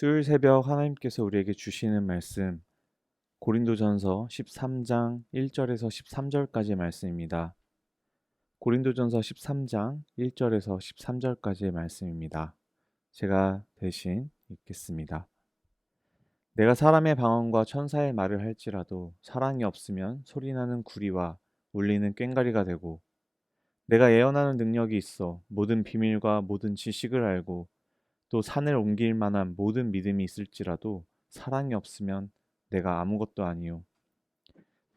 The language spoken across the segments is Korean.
수요일 새벽 하나님께서 우리에게 주시는 말씀 고린도전서 13장 1절에서 13절까지의 말씀입니다. 고린도전서 13장 1절에서 13절까지의 말씀입니다. 제가 대신 읽겠습니다. 내가 사람의 방언과 천사의 말을 할지라도 사랑이 없으면 소리나는 구리와 울리는 꽹가리가 되고 내가 예언하는 능력이 있어 모든 비밀과 모든 지식을 알고 또 산을 옮길 만한 모든 믿음이 있을지라도 사랑이 없으면 내가 아무것도 아니요.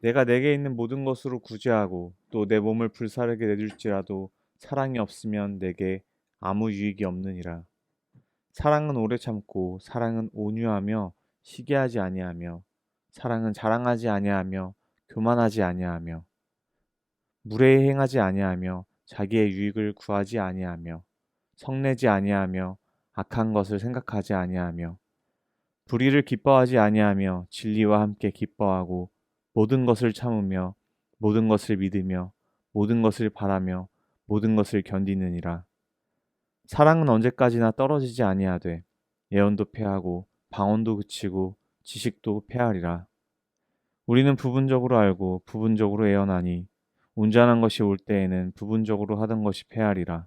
내가 내게 있는 모든 것으로 구제하고 또 내 몸을 불사르게 내줄지라도 사랑이 없으면 내게 아무 유익이 없느니라. 사랑은 오래 참고 사랑은 온유하며 시기하지 아니하며 사랑은 자랑하지 아니하며 교만하지 아니하며 무례히 행하지 아니하며 자기의 유익을 구하지 아니하며 성내지 아니하며 악한 것을 생각하지 아니하며 불의를 기뻐하지 아니하며 진리와 함께 기뻐하고 모든 것을 참으며 모든 것을 믿으며 모든 것을 바라며 모든 것을 견디느니라. 사랑은 언제까지나 떨어지지 아니하되 예언도 패하고 방언도 그치고 지식도 패하리라. 우리는 부분적으로 알고 부분적으로 예언하니 온전한 것이 올 때에는 부분적으로 하던 것이 패하리라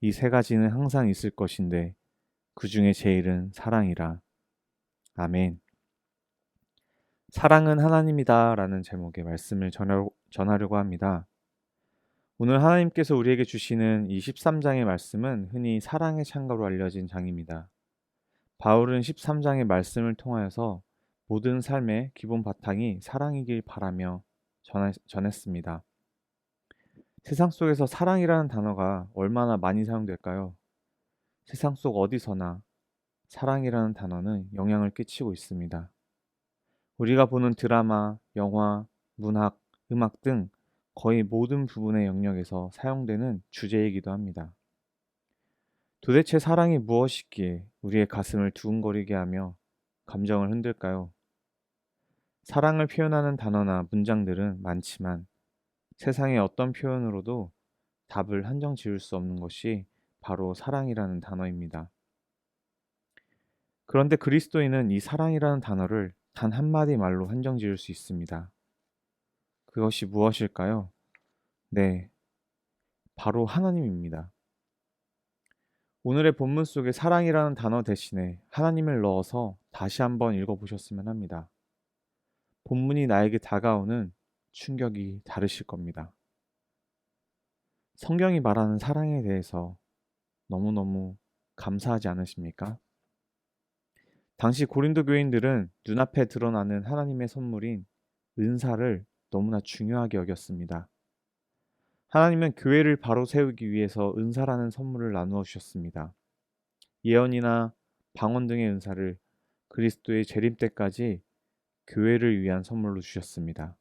이 세 가지는 항상 있을 것인데 그 중에 제일은 사랑이라. 아멘. 사랑은 하나님이다 라는 제목의 말씀을 전하려고 합니다. 오늘 하나님께서 우리에게 주시는 이 13장의 말씀은 흔히 사랑의 창가로 알려진 장입니다. 바울은 13장의 말씀을 통하여서 모든 삶의 기본 바탕이 사랑이길 바라며 전했습니다. 세상 속에서 사랑이라는 단어가 얼마나 많이 사용될까요? 세상 속 어디서나 사랑이라는 단어는 영향을 끼치고 있습니다. 우리가 보는 드라마, 영화, 문학, 음악 등 거의 모든 부분의 영역에서 사용되는 주제이기도 합니다. 도대체 사랑이 무엇이기에 우리의 가슴을 두근거리게 하며 감정을 흔들까요? 사랑을 표현하는 단어나 문장들은 많지만 세상의 어떤 표현으로도 답을 한정 지을 수 없는 것이 바로 사랑이라는 단어입니다. 그런데 그리스도인은 이 사랑이라는 단어를 단 한마디 말로 한정 지을 수 있습니다. 그것이 무엇일까요? 네, 바로 하나님입니다. 오늘의 본문 속에 사랑이라는 단어 대신에 하나님을 넣어서 다시 한번 읽어보셨으면 합니다. 본문이 나에게 다가오는 충격이 다르실 겁니다. 성경이 말하는 사랑에 대해서 너무너무 감사하지 않으십니까? 당시 고린도 교인들은 눈앞에 드러나는 하나님의 선물인 은사를 너무나 중요하게 여겼습니다. 하나님은 교회를 바로 세우기 위해서 은사라는 선물을 나누어 주셨습니다. 예언이나 방언 등의 은사를 그리스도의 재림 때까지 교회를 위한 선물로 주셨습니다.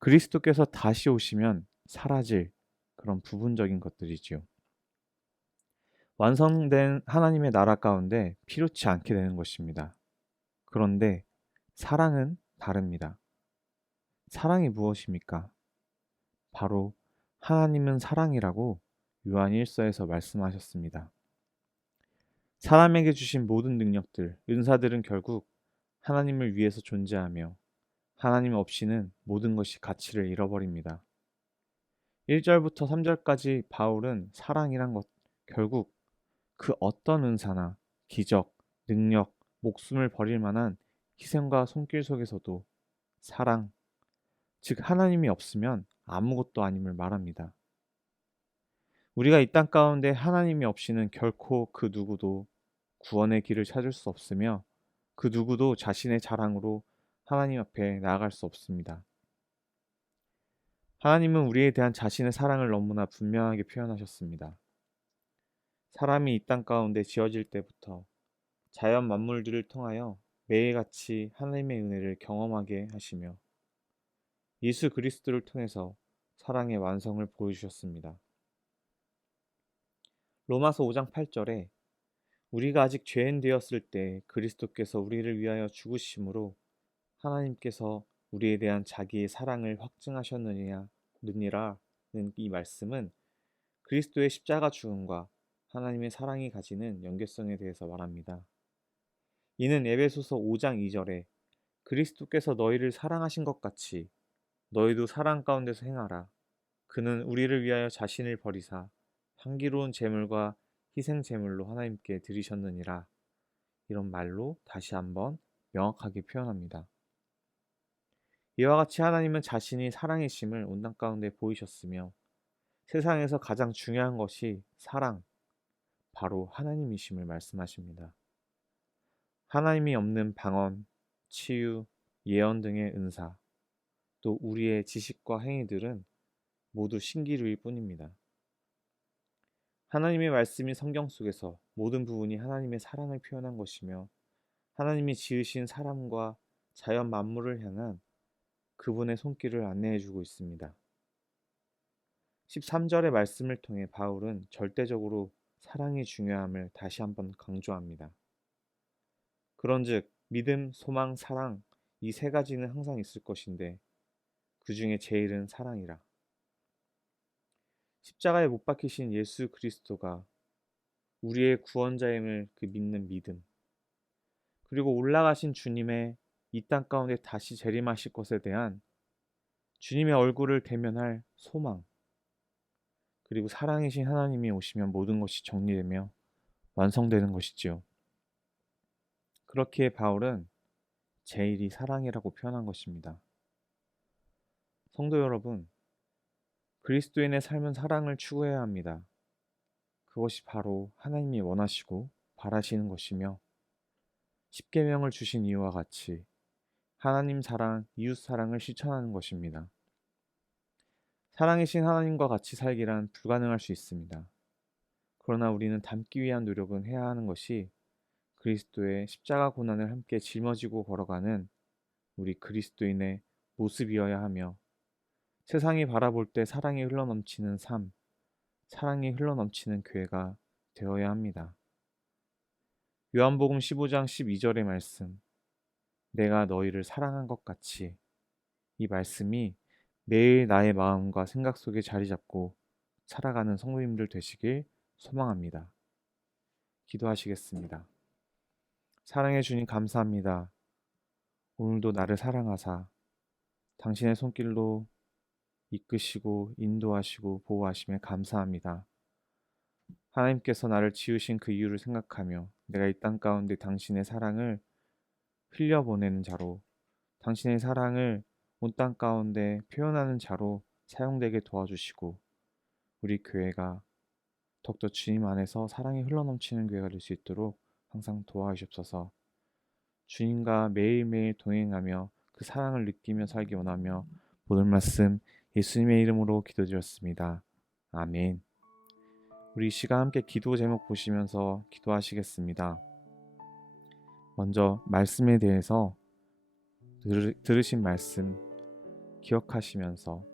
그리스도께서 다시 오시면 사라질 그런 부분적인 것들이지요. 완성된 하나님의 나라 가운데 필요치 않게 되는 것입니다. 그런데 사랑은 다릅니다. 사랑이 무엇입니까? 바로 하나님은 사랑이라고 요한 1서에서 말씀하셨습니다. 사람에게 주신 모든 능력들, 은사들은 결국 하나님을 위해서 존재하며 하나님 없이는 모든 것이 가치를 잃어버립니다. 1절부터 3절까지 바울은 사랑이란 것, 결국 그 어떤 은사나 기적, 능력, 목숨을 버릴 만한 희생과 손길 속에서도 사랑, 즉 하나님이 없으면 아무것도 아님을 말합니다. 우리가 이 땅 가운데 하나님이 없이는 결코 그 누구도 구원의 길을 찾을 수 없으며 그 누구도 자신의 자랑으로 하나님 앞에 나아갈 수 없습니다. 하나님은 우리에 대한 자신의 사랑을 너무나 분명하게 표현하셨습니다. 사람이 이 땅 가운데 지어질 때부터 자연 만물들을 통하여 매일같이 하나님의 은혜를 경험하게 하시며 예수 그리스도를 통해서 사랑의 완성을 보여주셨습니다. 로마서 5장 8절에 우리가 아직 죄인 되었을 때 그리스도께서 우리를 위하여 죽으심으로 하나님께서 우리에 대한 자기의 사랑을 확증하셨느니라는 이 말씀은 그리스도의 십자가 죽음과 하나님의 사랑이 가지는 연계성에 대해서 말합니다. 이는 에베소서 5장 2절에 그리스도께서 너희를 사랑하신 것 같이 너희도 사랑 가운데서 행하라. 그는 우리를 위하여 자신을 버리사 향기로운 제물과 희생 제물로 하나님께 드리셨느니라. 이런 말로 다시 한번 명확하게 표현합니다. 이와 같이 하나님은 자신이 사랑이심을 온당 가운데 보이셨으며 세상에서 가장 중요한 것이 사랑, 바로 하나님이심을 말씀하십니다. 하나님이 없는 방언, 치유, 예언 등의 은사, 또 우리의 지식과 행위들은 모두 신기루일 뿐입니다. 하나님의 말씀이 성경 속에서 모든 부분이 하나님의 사랑을 표현한 것이며 하나님이 지으신 사람과 자연 만물을 향한 그분의 손길을 안내해 주고 있습니다. 13절의 말씀을 통해 바울은 절대적으로 사랑이 중요함을 다시 한번 강조합니다. 그런즉 믿음, 소망, 사랑 이 세 가지는 항상 있을 것인데 그 중에 제일은 사랑이라. 십자가에 못 박히신 예수 그리스도가 우리의 구원자임을 그 믿는 믿음, 그리고 올라가신 주님의 이 땅 가운데 다시 재림하실 것에 대한 주님의 얼굴을 대면할 소망, 그리고 사랑이신 하나님이 오시면 모든 것이 정리되며 완성되는 것이지요. 그렇기에 바울은 제일이 사랑이라고 표현한 것입니다. 성도 여러분, 그리스도인의 삶은 사랑을 추구해야 합니다. 그것이 바로 하나님이 원하시고 바라시는 것이며 십계명을 주신 이유와 같이 하나님 사랑, 이웃 사랑을 실천하는 것입니다. 사랑이신 하나님과 같이 살기란 불가능할 수 있습니다. 그러나 우리는 닮기 위한 노력은 해야 하는 것이 그리스도의 십자가 고난을 함께 짊어지고 걸어가는 우리 그리스도인의 모습이어야 하며 세상이 바라볼 때 사랑이 흘러넘치는 삶, 사랑이 흘러넘치는 교회가 되어야 합니다. 요한복음 15장 12절의 말씀, 내가 너희를 사랑한 것 같이 이 말씀이 매일 나의 마음과 생각 속에 자리 잡고 살아가는 성도님들 되시길 소망합니다. 기도하시겠습니다. 사랑해 주님 감사합니다. 오늘도 나를 사랑하사 당신의 손길로 이끄시고 인도하시고 보호하심에 감사합니다. 하나님께서 나를 지으신 그 이유를 생각하며 내가 이 땅 가운데 당신의 사랑을 흘려보내는 자로 당신의 사랑을 온 땅 가운데 표현하는 자로 사용되게 도와주시고 우리 교회가 더욱더 주님 안에서 사랑이 흘러넘치는 교회가 될 수 있도록 항상 도와주시옵소서 주님과 매일매일 동행하며 그 사랑을 느끼며 살기 원하며 모든 말씀 예수님의 이름으로 기도드렸습니다. 아멘. 우리 시간 함께 기도 제목 보시면서 기도하시겠습니다. 먼저 말씀에 대해서 들으신 말씀 기억하시면서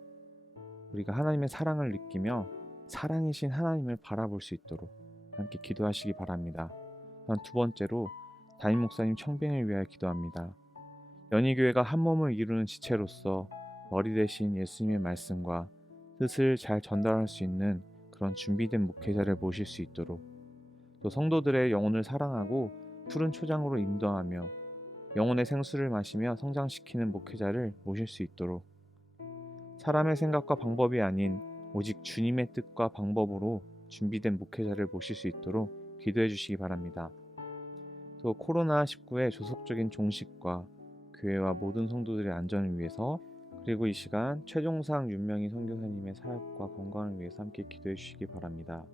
우리가 하나님의 사랑을 느끼며 사랑이신 하나님을 바라볼 수 있도록 함께 기도하시기 바랍니다. 두 번째로 담임 목사님 청빙을 위하여 기도합니다. 연희교회가 한 몸을 이루는 지체로서 머리 대신 예수님의 말씀과 뜻을 잘 전달할 수 있는 그런 준비된 목회자를 모실 수 있도록 또 성도들의 영혼을 사랑하고 푸른 초장으로 인도하며 영혼의 생수를 마시며 성장시키는 목회자를 모실 수 있도록 사람의 생각과 방법이 아닌 오직 주님의 뜻과 방법으로 준비된 목회자를 모실 수 있도록 기도해 주시기 바랍니다. 또 코로나19의 조속적인 종식과 교회와 모든 성도들의 안전을 위해서 그리고 이 시간 최종상 윤명희 선교사님의 사역과 건강을 위해서 함께 기도해 주시기 바랍니다.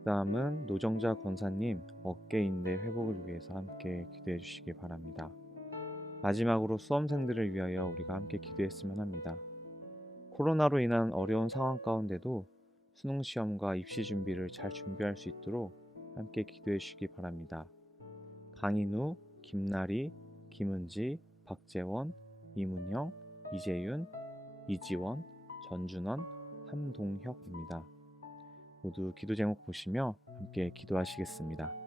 그 다음은 노정자 권사님 어깨인대 회복을 위해서 함께 기도해 주시기 바랍니다. 마지막으로 수험생들을 위하여 우리가 함께 기도했으면 합니다. 코로나로 인한 어려운 상황 가운데도 수능 시험과 입시 준비를 잘 준비할 수 있도록 함께 기도해 주시기 바랍니다. 강인우, 김나리, 김은지, 박재원, 이문형, 이재윤, 이지원, 전준원, 함동혁입니다. 모두 기도 제목 보시며 함께 기도하시겠습니다.